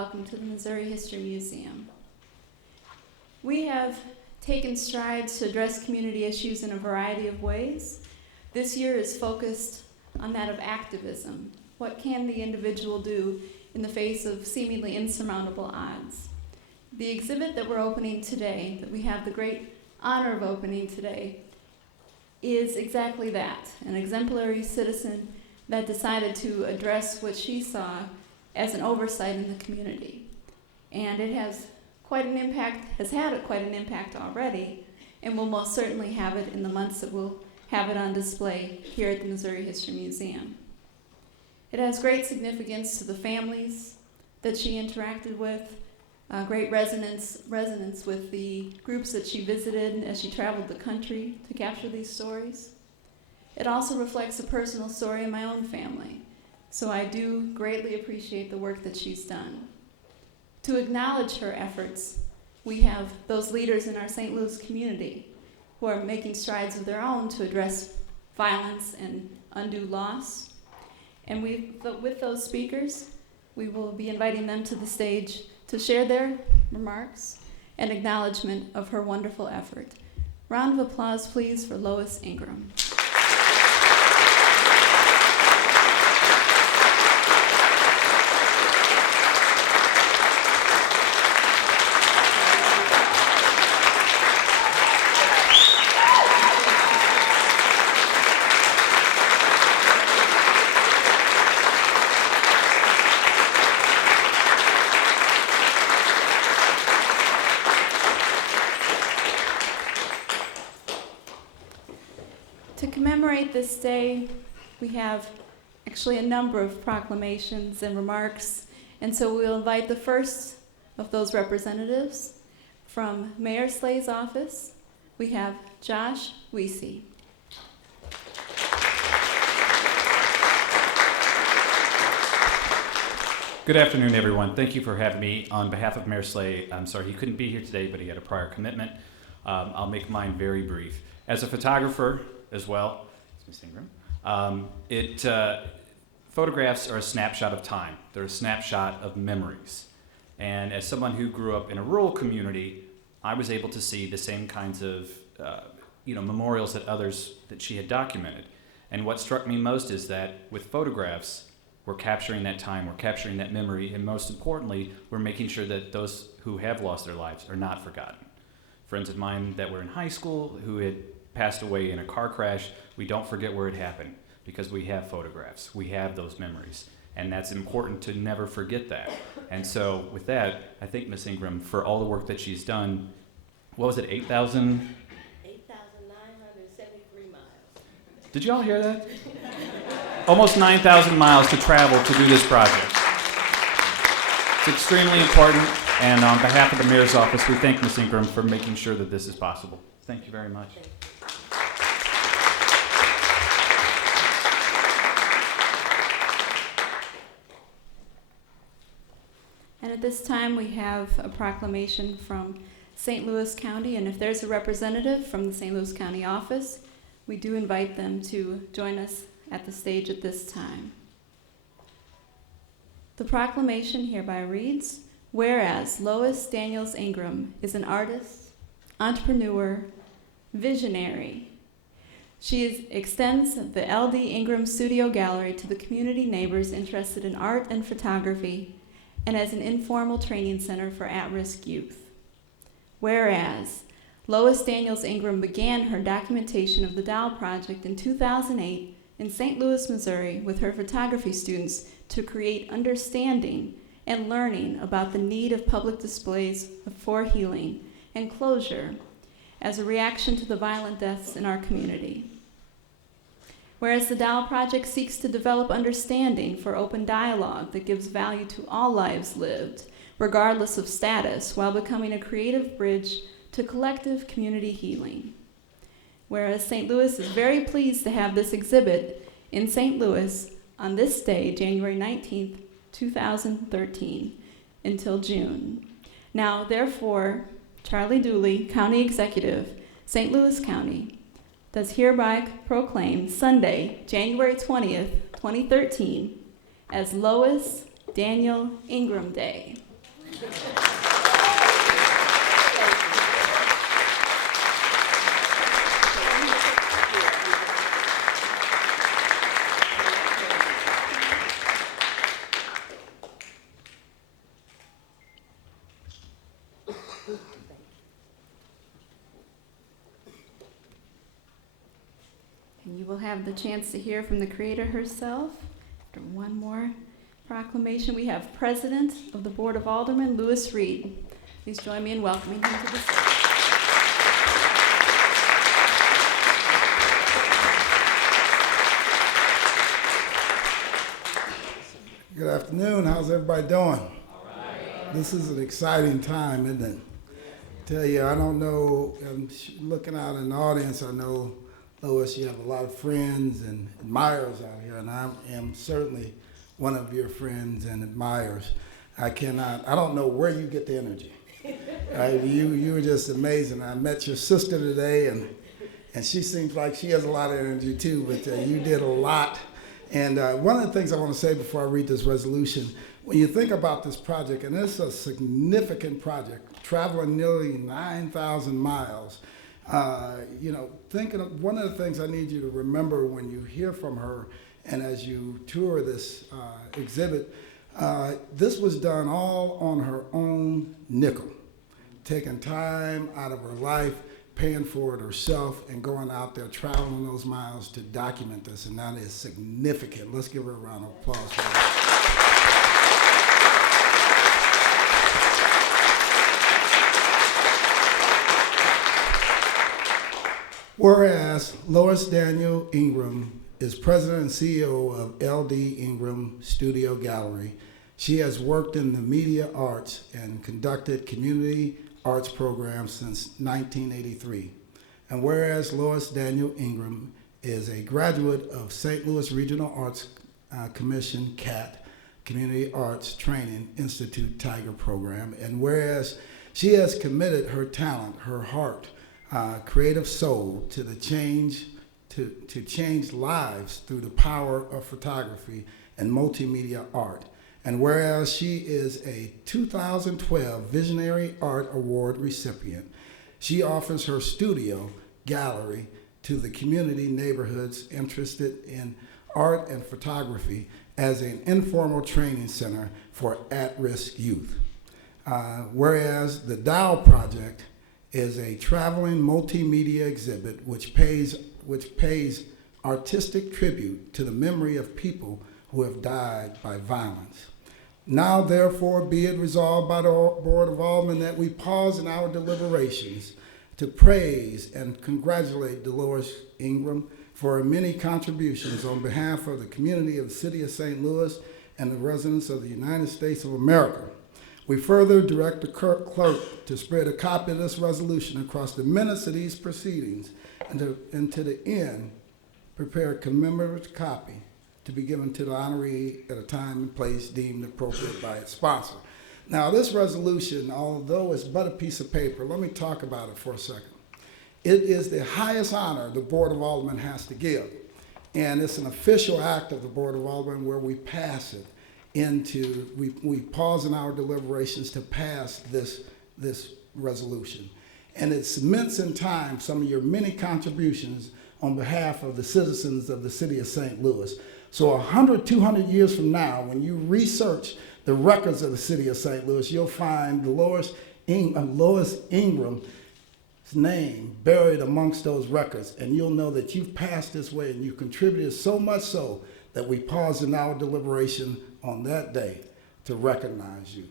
welcome to the Missouri History Museum. We have taken strides to address community issues in a variety of ways. This year is focused on that of activism. What can the individual do in the face of seemingly insurmountable odds? The exhibit that we're opening today, that we have the great honor of opening today, is exactly that, an exemplary citizen that decided to address what she saw as an oversight in the community. And it has quite an impact, has had quite an impact already, and will most certainly have it in the months that we'll have it on display here at the Missouri History Museum. It has great significance to the families that she interacted with, great resonance with the groups that she visited as she traveled the country to capture these stories. It also reflects a personal story in my own family, so I do greatly appreciate the work that she's done. To acknowledge her efforts, we have those leaders in our St. Louis community who are making strides of their own to address violence and undue loss. And with those speakers, we will be inviting them to the stage to share their remarks and acknowledgement of her wonderful effort. Round of applause, please, for Lois Ingram. To commemorate this day, we have actually a number of proclamations and remarks, and so we'll invite the first of those representatives from Mayor Slay's office. We have Josh Weesey. Good afternoon, everyone. Thank you for having me. On behalf of Mayor Slay, I'm sorry he couldn't be here today, but he had a prior commitment. I'll make mine very brief. As a photographer as well, photographs are a snapshot of time. They're a snapshot of memories. And as someone who grew up in a rural community, I was able to see the same kinds of memorials that she had documented. And what struck me most is that with photographs, we're capturing that time, we're capturing that memory, and most importantly, we're making sure that those who have lost their lives are not forgotten. Friends of mine that were in high school who had passed away in a car crash, we don't forget where it happened because we have photographs, we have those memories, and that's important to never forget that. And so with that, I thank Ms. Ingram for all the work that she's done. What was it, 8,000? 8,973 miles. Did you all hear that? Almost 9,000 miles to travel to do this project. It's extremely important, and on behalf of the Mayor's office, we thank Ms. Ingram for making sure that this is possible. Thank you very much. And at this time, we have a proclamation from St. Louis County, and if there's a representative from the St. Louis County office, we do invite them to join us at the stage at this time. The proclamation hereby reads, whereas Lois Daniels Ingram is an artist, entrepreneur, visionary. She extends the L.D. Ingram Studio Gallery to the community neighbors interested in art and photography, and as an informal training center for at-risk youth. Whereas Lois Daniels Ingram began her documentation of the Doll Project in 2008 in St. Louis, Missouri, with her photography students to create understanding and learning about the need of public displays for healing and closure as a reaction to the violent deaths in our community. Whereas the Doll Project seeks to develop understanding for open dialogue that gives value to all lives lived, regardless of status, while becoming a creative bridge to collective community healing. Whereas St. Louis is very pleased to have this exhibit in St. Louis on this day, January 19th, 2013, until June. Now, therefore, Charlie Dooley, County Executive, St. Louis County, does hereby proclaim Sunday, January 20th, 2013, as Lois Daniel Ingram Day. And you will have the chance to hear from the Creator herself. After one more proclamation, we have President of the Board of Aldermen, Lewis Reed. Please join me in welcoming him to the stage. Good afternoon. How's everybody doing? All right. This is an exciting time, isn't it? Tell you, I don't know, I'm looking out in the audience, I know, Lois, you have a lot of friends and admirers out here, and I am certainly one of your friends and admirers. I don't know where you get the energy. You are just amazing. I met your sister today, and she seems like she has a lot of energy too, but you did a lot. And one of the things I want to say before I read this resolution, when you think about this project, and it's a significant project, traveling nearly 9,000 miles, thinking of one of the things I need you to remember when you hear from her and as you tour this exhibit, this was done all on her own nickel, taking time out of her life, paying for it herself, and going out there traveling those miles to document this, and that is significant. Let's give her a round of applause for that. Whereas Lois Daniel Ingram is president and CEO of LD Ingram Studio Gallery, she has worked in the media arts and conducted community arts programs since 1983. And whereas Lois Daniel Ingram is a graduate of St. Louis Regional Arts Commission CAT, Community Arts Training Institute Tiger Program, and whereas she has committed her talent, her heart, creative soul to the change, to change lives through the power of photography and multimedia art. And whereas she is a 2012 Visionary Art Award recipient, she offers her studio gallery to the community neighborhoods interested in art and photography as an informal training center for at-risk youth. Whereas the Dow Project is a traveling multimedia exhibit which pays artistic tribute to the memory of people who have died by violence. Now, therefore, be it resolved by the Board of Aldermen that we pause in our deliberations to praise and congratulate Dolores Ingram for her many contributions on behalf of the community of the city of St. Louis and the residents of the United States of America. We further direct the clerk to spread a copy of this resolution across the minutes of these proceedings and to the end, prepare a commemorative copy to be given to the honoree at a time and place deemed appropriate by its sponsor. Now, this resolution, although it's but a piece of paper, let me talk about it for a second. It is the highest honor the Board of Aldermen has to give, and it's an official act of the Board of Aldermen where we pass it into, we pause in our deliberations to pass this resolution. And it cements in time some of your many contributions on behalf of the citizens of the city of St. Louis. So 100, 200 years from now, when you research the records of the city of St. Louis, you'll find Lois Ingram's name buried amongst those records, and you'll know that you've passed this way and you contributed so much so that we pause in our deliberation on that day to recognize you.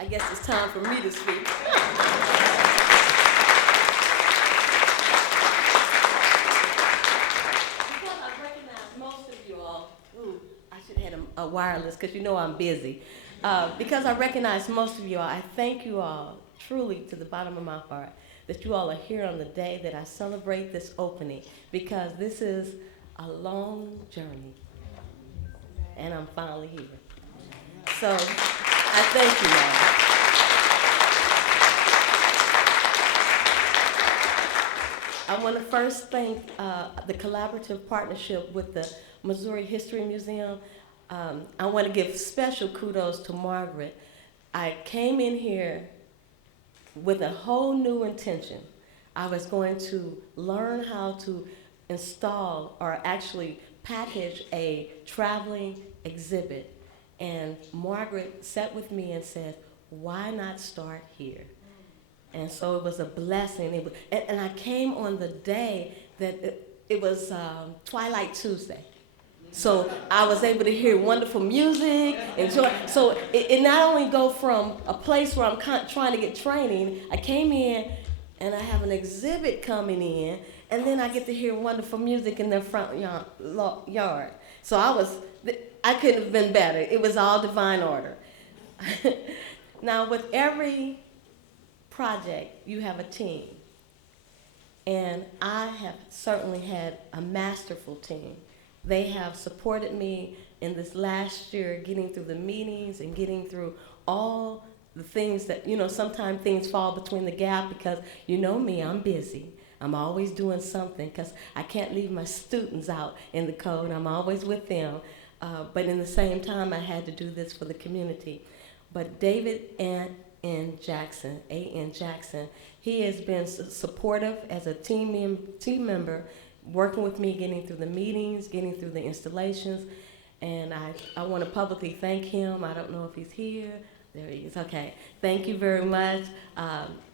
I guess it's time for me to speak. Because I recognize most of you all. Ooh, I should have had a wireless because you know I'm busy. Because I recognize most of you all, I thank you all truly to the bottom of my heart that you all are here on the day that I celebrate this opening, because this is a long journey, and I'm finally here. So I thank you all. I want to first thank the collaborative partnership with the Missouri History Museum. I want to give special kudos to Margaret. I came in here with a whole new intention. I was going to learn how to install or actually package a traveling exhibit. And Margaret sat with me and said, why not start here? And so it was a blessing. And I came on the day that it was Twilight Tuesday. So I was able to hear wonderful music, enjoy. So it not only go from a place where I'm trying to get training, I came in and I have an exhibit coming in, and then I get to hear wonderful music in their front yard. So I couldn't have been better. It was all divine order. Now, with every project, you have a team. And I have certainly had a masterful team. They have supported me in this last year, getting through the meetings and getting through all the things that, sometimes things fall between the gap because you know me, I'm busy. I'm always doing something because I can't leave my students out in the cold. I'm always with them. But in the same time, I had to do this for the community. But David A.N. Jackson, he has been supportive as a team member, working with me, getting through the meetings, getting through the installations. And I want to publicly thank him. I don't know if he's here. There he is. Okay. Thank you very much.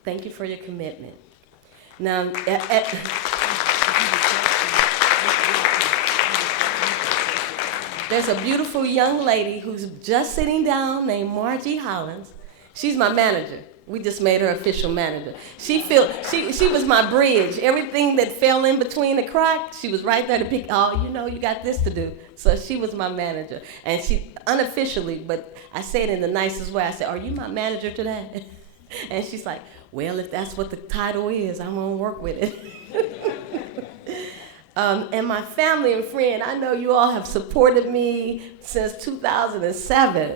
Thank you for your commitment. Now, there's a beautiful young lady who's just sitting down named Margie Hollins. She's my manager. We just made her official manager. She was my bridge. Everything that fell in between the cracks, she was right there to pick, you got this to do. So she was my manager. And she, unofficially, but I say it in the nicest way, I said, are you my manager today? And she's like, well, if that's what the title is, I'm gonna work with it. And my family and friend, I know you all have supported me since 2007.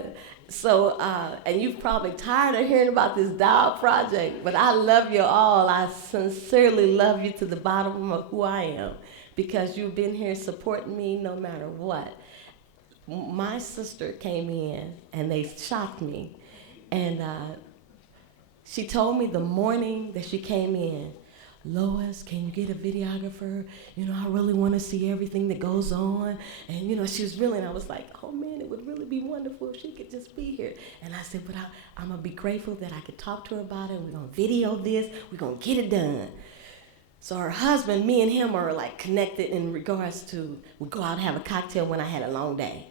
So, and you've probably tired of hearing about this Dial project, but I love you all. I sincerely love you to the bottom of who I am, because you've been here supporting me no matter what. My sister came in and they shocked me, and she told me the morning that she came in, Lois, can you get a videographer? I really want to see everything that goes on. And, she was really, and I was like, oh man, it would really be wonderful if she could just be here. And I said, but I'm going to be grateful that I could talk to her about it. We're going to video this. We're going to get it done. So her husband, me and him are like connected in regards to, we go out and have a cocktail when I had a long day.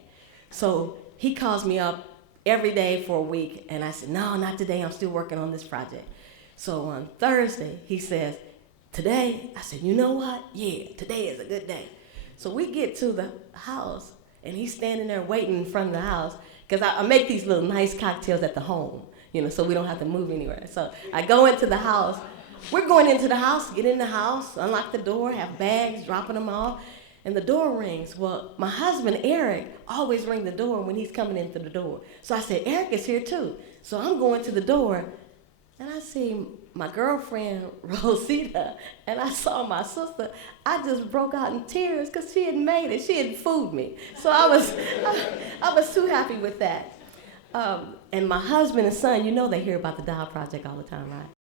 So he calls me up every day for a week. And I said, no, not today. I'm still working on this project. So on Thursday, he says, today? I said, you know what? Yeah, today is a good day. So we get to the house, and he's standing there waiting in front of the house, because I make these little nice cocktails at the home, so we don't have to move anywhere. So I go into the house. We're going into the house, get in the house, unlock the door, have bags, dropping them off, and the door rings. Well, my husband, Eric, always rings the door when he's coming into the door. So I said, Eric is here too. So I'm going to the door, and I see my girlfriend, Rosita, and I saw my sister. I just broke out in tears because she had made it. She had fooled me. So I was too happy with that. And my husband and son, they hear about the Dial Project all the time, right?